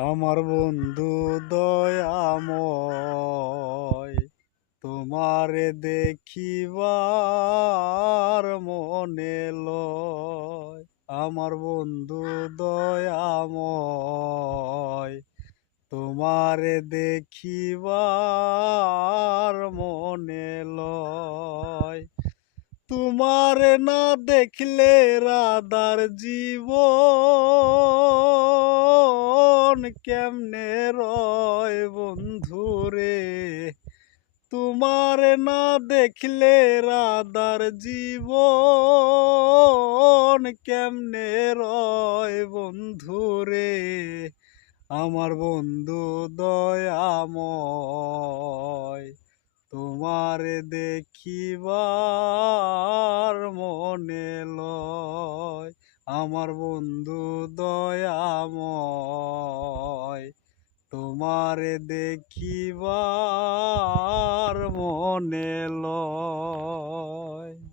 আমার বন্ধু দয়াময়, তোমারে দেখিবার মনে লয়। আমার বন্ধু দয়াময়, তোমারে দেখিবার মনে লয়। তোমারে না দেখলে রাধার জীবন কেমনে রয় বন্ধুরে। তোমারে না দেখলে রাধার জীবন কেমনে রয় বন্ধুরে। আমার বন্ধু দয়াময়, তোমারে দেখিবার মনে লয়। আমার বন্ধু দয়াময়, তোমারে দেখিবার মনে লয়।